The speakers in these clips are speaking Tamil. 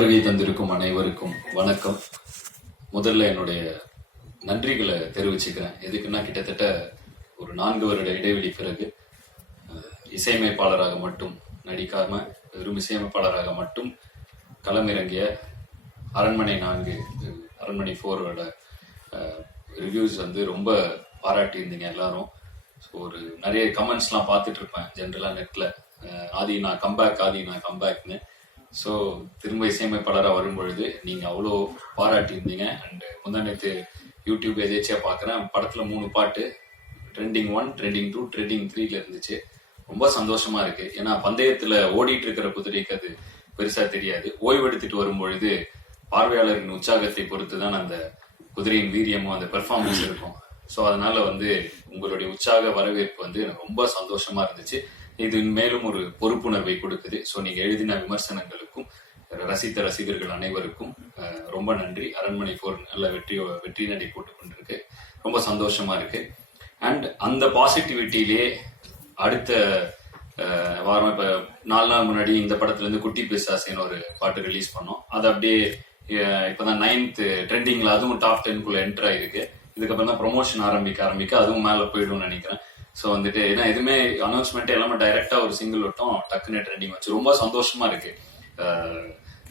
வருகை தந்திருக்கும் அனைவருக்கும் வணக்கம். முதல்ல என்னுடைய நன்றிகளை தெரிவிச்சுக்கிறேன். எதுக்குன்னா கிட்டத்தட்ட ஒரு 4 வருட இடைவெளி பிறகு இசையமைப்பாளராக மட்டும் நடிக்காம வெறும் இசையமைப்பாளராக மட்டும் களமிறங்கிய அரண்மனை 4 அரண்மனை 4ஓட ரிவ்யூஸ் வந்து ரொம்ப பாராட்டியிருந்தீங்க எல்லாரும். ஸோ ஒரு நிறைய கமெண்ட்ஸ்லாம் பார்த்துட்டு இருப்பேன் ஜென்ரலாக நெட்டில், ஆதி நான் கம்பேக்னு. ஸோ திரும்ப இசையமைப்பாளராக வரும்பொழுது நீங்கள் அவ்வளோ பாராட்டியிருந்தீங்க. அண்டு முந்தானத்து யூடியூப் எதேச்சியாக பார்க்குறேன், படத்தில் 3 பாட்டு ட்ரெண்டிங் 1, ட்ரெண்டிங் 2, ட்ரெண்டிங் 3ல இருந்துச்சு. ரொம்ப சந்தோஷமா இருக்கு. ஏன்னா பந்தயத்தில் ஓடிட்டு இருக்கிற குதிரைக்கு அது பெருசா தெரியாது. ஓய்வெடுத்துட்டு வரும்பொழுது பார்வையாளரின் உற்சாகத்தை பொறுத்து தான் அந்த குதிரையின் வீரியமும் அந்த பெர்ஃபார்மன்ஸ் இருக்கும். ஸோ அதனால வந்து உங்களுடைய உற்சாக வரவேற்பு வந்து எனக்கு ரொம்ப சந்தோஷமா இருந்துச்சு. இது மேலும் ஒரு பொறுப்புணர்வை கொடுக்குது. ஸோ நீங்க எழுதின விமர்சனங்களுக்கும் ரசித்த ரசிகர்கள் அனைவருக்கும் ரொம்ப நன்றி. அரண்மனை 4 நல்ல வெற்றி நடை போட்டு கொண்டிருக்கு. ரொம்ப சந்தோஷமா இருக்கு. அண்ட் அந்த பாசிட்டிவிட்டியிலே அடுத்த வாரம் இப்ப 4 நாள் முன்னாடி இந்த படத்துல இருந்து குட்டி பிசாசின்னு ஒரு பாட்டு ரிலீஸ் பண்ணோம். அது அப்படியே இப்பதான் 9th ட்ரெண்டிங்ல அதுவும் டாப் 10 என்டர் ஆயிருக்கு. இதுக்கப்புறம் தான் ப்ரொமோஷன் ஆரம்பிக்க அதுவும் மேல போயிடும்னு நினைக்கிறேன். ஸோ வந்துட்டு ஏன்னா எதுவுமே அனௌன்ஸ்மெண்ட் எல்லாமே டைரக்டா ஒரு சிங்கிள் விட்டோம், டக்குன்னு ட்ரெண்டிங் வச்சு ரொம்ப சந்தோஷமா இருக்கு.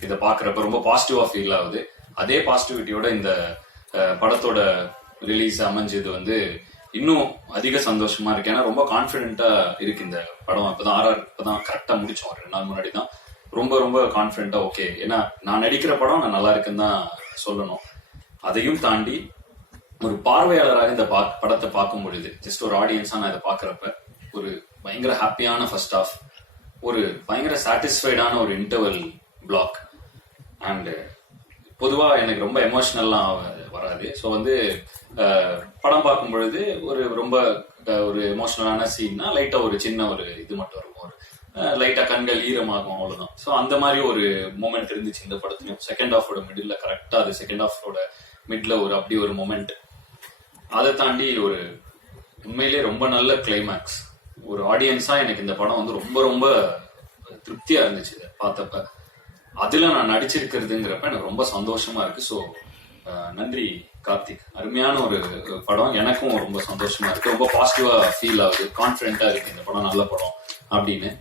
இதை பாக்குறப்ப ரொம்ப பாசிட்டிவா ஃபீல் ஆகுது. அதே பாசிட்டிவிட்டியோட இந்த படத்தோட ரிலீஸ் அமைஞ்சது வந்து இன்னும் அதிக சந்தோஷமா இருக்கு. ஏன்னா ரொம்ப கான்பிடென்ட்டா இருக்கு இந்த படம். இப்பதான் கரெக்டா முடிச்சோம், 2 நாள் முன்னாடி தான். ரொம்ப ரொம்ப கான்பிடென்ட்டா ஓகே. ஏன்னா நான் நடிக்கிற படம் நான் நல்லா இருக்குன்னு தான் சொல்லணும். அதையும் தாண்டி ஒரு பார்வையாளராக இந்த படத்தை பார்க்கும் பொழுது, ஜஸ்ட் ஒரு ஆடியன்ஸா நான் இதை பாக்குறப்ப ஒரு பயங்கர ஹாப்பியான ஃபர்ஸ்ட் ஹாஃப், ஒரு பயங்கர சாட்டிஸ்ஃபைடான ஒரு இன்டர்வல் பிளாக், அண்ட் பொதுவா எனக்கு ரொம்ப எமோஷனல்லாம் வராது. ஸோ வந்து படம் பார்க்கும் பொழுது ஒரு ரொம்ப ஒரு எமோஷனலான சீன்னா லைட்டா ஒரு சின்ன ஒரு இது மட்டும் இருக்கும், ஒரு லைட்டா கண்கள் ஈரமாகும், அவ்வளவுதான். ஸோ அந்த மாதிரி ஒரு மூமெண்ட் இருந்துச்சு இந்த படத்துலயும். செகண்ட் ஹாஃபோட மிடில் கரெக்டா அது செகண்ட் ஹாஃபோட மிட்ல ஒரு அப்படி ஒரு மொமெண்ட். அதை தாண்டி ஒரு உண்மையிலே ரொம்ப நல்ல கிளைமேக்ஸ். ஒரு ஆடியன்ஸா எனக்கு இந்த படம் வந்து ரொம்ப ரொம்ப திருப்தியா இருந்துச்சு பார்த்தப்ப. அதுல நான் நடிச்சிருக்கிறதுங்கிறப்ப எனக்கு ரொம்ப சந்தோஷமா இருக்கு. ஸோ நன்றி கார்த்திக். அருமையான ஒரு படம். எனக்கும் ரொம்ப சந்தோஷமா இருக்கு. ரொம்ப பாசிட்டிவா ஃபீல் ஆகுது, கான்பிடென்ட்டா இருக்கு இந்த படம் நல்ல படம் அப்படின்னு.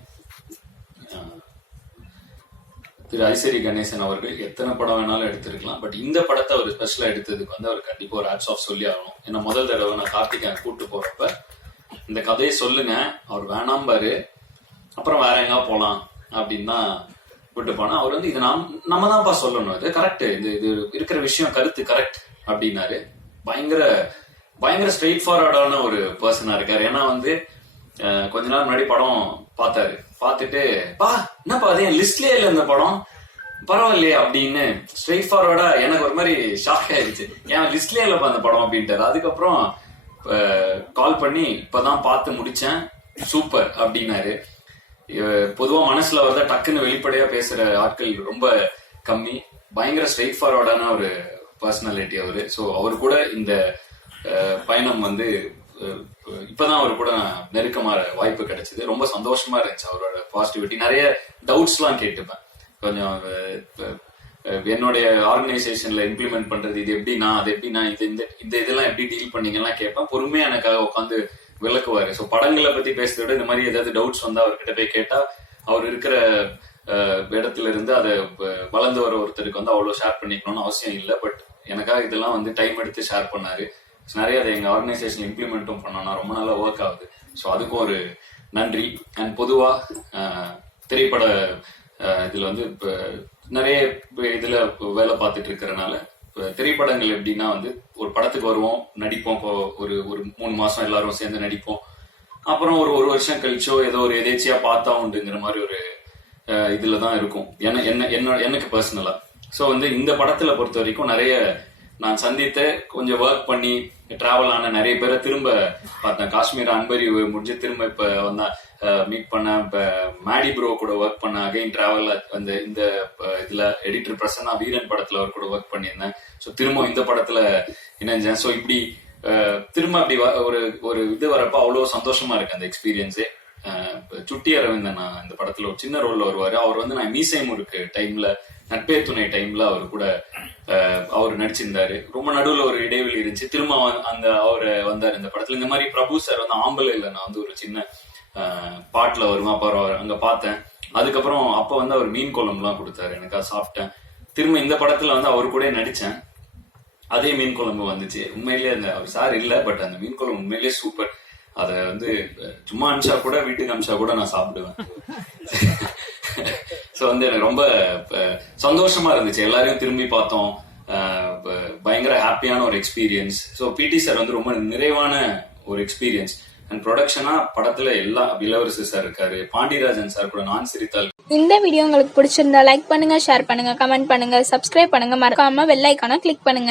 திரு ஐசரி கணேசன் அவர்கள் எத்தனை படம் வேணாலும் எடுத்திருக்கலாம், பட் இந்த படத்தை அவர் ஸ்பெஷலா எடுத்ததுக்கு வந்து அவர் கண்டிப்பா ஒரு ஹேட்ஸ் ஆஃப் சொல்லி ஆகணும். ஏன்னா முதல் தடவை நான் கார்த்திகை கூப்பிட்டு போறப்ப இந்த கதையை சொல்லுங்க, அவர் வேணாம் பாரு, அப்புறம் வேற எங்க போலாம் அப்படின்னு தான் கூட்டு போனா. அவர் வந்து இது நம்ம தான்ப்பா சொல்லணும், இது கரெக்ட், இது இருக்கிற விஷயம் கருத்து கரெக்ட் அப்படின்னாரு. பயங்கர பயங்கர ஸ்ட்ரெயிட் ஃபார்வர்டான ஒரு பர்சனா இருக்காரு. ஏன்னா வந்து கொஞ்ச நாள் முன்னாடி படம் பார்த்தாரு, பார்த்துட்டு பா என்னப்பா அது என் லிஸ்ட்லயே இல்லை இந்த படம், பரவாயில்லையே அப்படின்னு ஸ்ட்ரெயிட் ஃபார்வர்டா எனக்கு ஒரு மாதிரி ஷாக் ஆயிடுச்சு. என் லிஸ்ட்லயே இல்லப்பா அந்த படம் அப்படின்ட்டாரு. அதுக்கப்புறம் கால் பண்ணி இப்பதான் பார்த்து முடிச்சேன், சூப்பர் அப்படின்னாரு. பொதுவா மனசுல வரத டக்குன்னு வெளிப்படையா பேசுற ஆட்கள் ரொம்ப கம்மி. பயங்கர ஸ்ட்ரெயிட் ஃபார்வர்டான ஒரு பர்சனாலிட்டி அவரு. ஸோ அவரு கூட இந்த பயணம் வந்து இப்பதான் அவரு கூட நெருக்கமான வாய்ப்பு கிடைச்சது. ரொம்ப சந்தோஷமா இருந்துச்சு அவரோட பாசிட்டிவிட்டி. நிறைய டவுட்ஸ் எல்லாம் கேட்டுப்பேன். கொஞ்சம் என்னுடைய ஆர்கனைசேஷன்ல இம்ப்ளிமெண்ட் பண்றது இது எப்படின்னா அது எப்படின்னா இந்த இதெல்லாம் எப்படி டீல் பண்ணீங்கலாம் கேட்பேன். பொறுமையா எனக்காக உட்காந்து விளக்குவாரு. ஸோ படங்களை பத்தி பேசுறத விட இந்த மாதிரி ஏதாவது டவுட்ஸ் வந்து அவர்கிட்ட போய் கேட்டா, அவர் இருக்கிற இடத்துல இருந்து அதை வளர்ந்து வர ஒருத்தருக்கு வந்து அவ்வளவு ஷேர் பண்ணிக்கணும்னு அவசியம் இல்லை. பட் எனக்காக இதெல்லாம் வந்து டைம் எடுத்து ஷேர் பண்ணாரு. நிறைய அதை எங்க ஆர்கனைசேஷன் இம்ப்ளிமெண்ட்டும் பண்ணோம்னா ரொம்ப நல்லா ஒர்க் ஆகுது. ஸோ அதுக்கும் ஒரு நன்றி. அண்ட் பொதுவா திரைப்பட இதுல வந்து இப்ப நிறைய இதுல வேலை பார்த்துட்டு இருக்கிறனால, திரைப்படங்கள் எப்படின்னா வந்து ஒரு படத்துக்கு வருவோம், நடிப்போம், ஒரு 3 மாசம் எல்லாரும் சேர்ந்து நடிப்போம், அப்புறம் ஒரு வருஷம் கழிச்சோ ஏதோ ஒரு எதேச்சியா பார்த்தா உண்டுங்கிற மாதிரி ஒரு இதுலதான் இருக்கும் எனக்கு பர்சனலா. ஸோ வந்து இந்த படத்துல பொறுத்த வரைக்கும் நிறைய நான் சந்தித்த, கொஞ்சம் ஒர்க் பண்ணி டிராவல் ஆன நிறைய பேரை திரும்ப பார்த்தேன். காஷ்மீர் அன்பரி முடிஞ்சு திரும்ப இப்ப வந்தா மீட் பண்ண, இப்ப மேடி ப்ரோ கூட ஒர்க் பண்ண, அகைன் டிராவல் அந்த இந்த இதுல எடிட்டர் பிரசன்னா வீரன் படத்துல அவர் கூட ஒர்க் பண்ணியிருந்தேன். ஸோ திரும்ப இந்த படத்துல இணைஞ்சேன். ஸோ இப்படி திரும்ப அப்படி ஒரு இது வரப்ப அவ்வளவு சந்தோஷமா இருக்கு அந்த எக்ஸ்பீரியன்ஸே. சுட்டி அரவிந்தன் இந்த படத்துல ஒரு சின்ன ரோல்ல வருவாரு. அவர் வந்து நான் மீசை முறுக்கு டைம்ல நட்பே துணை டைம்ல அவர் கூட அவர் நடிச்சிருந்தாரு. ரொம்ப நடுவுல ஒரு இடைவெளி இருந்துச்சு. திரும்ப அந்த அவரு வந்தாரு இந்த படத்துல. இந்த மாதிரி பிரபு சார் வந்து ஆம்பளை இல்ல, நான் வந்து ஒரு சின்ன பாட்டுல வருமா அப்புறம் அங்க பார்த்தேன். அதுக்கப்புறம் அப்ப வந்து அவர் மீன் குழம்புலாம் கொடுத்தாரு, எனக்கு அதை சாப்பிட்டேன். திரும்ப இந்த படத்துல வந்து அவர் கூட நடிச்சேன். அதே மீன் குழம்பு வந்துச்சு. உண்மையிலேயே அந்த அவர் சார் இல்ல, பட் அந்த மீன் குழம்பு உண்மையிலேயே சூப்பர். அதை வந்து சும்மா அனுப்பிச்சா கூட, வீட்டுக்கு அனுப்பிச்சா கூட நான் சாப்பிடுவேன். ஸோ வந்து எனக்கு ரொம்ப சந்தோஷமா இருந்துச்சு. எல்லாரையும் திரும்பி பார்த்தோம். பயங்கர ஹாப்பியான ஒரு எக்ஸ்பீரியன்ஸ். ஸோ பிடி சார் வந்து ரொம்ப நிறைவான ஒரு எக்ஸ்பீரியன்ஸ். அண்ட் ப்ரொடக்ஷனா படத்துல எல்லா இளவரசி சார் இருக்காரு, பாண்டியராஜன் சார் கூட நான் சிரித்தால். இந்த வீடியோ உங்களுக்கு பிடிச்சிருந்தா லைக் பண்ணுங்க, ஷேர் பண்ணுங்க, கமெண்ட் பண்ணுங்க, சப்ஸ்கிரைப் பண்ணுங்க, மறக்காம பெல் ஐகானை கிளிக் பண்ணுங்க.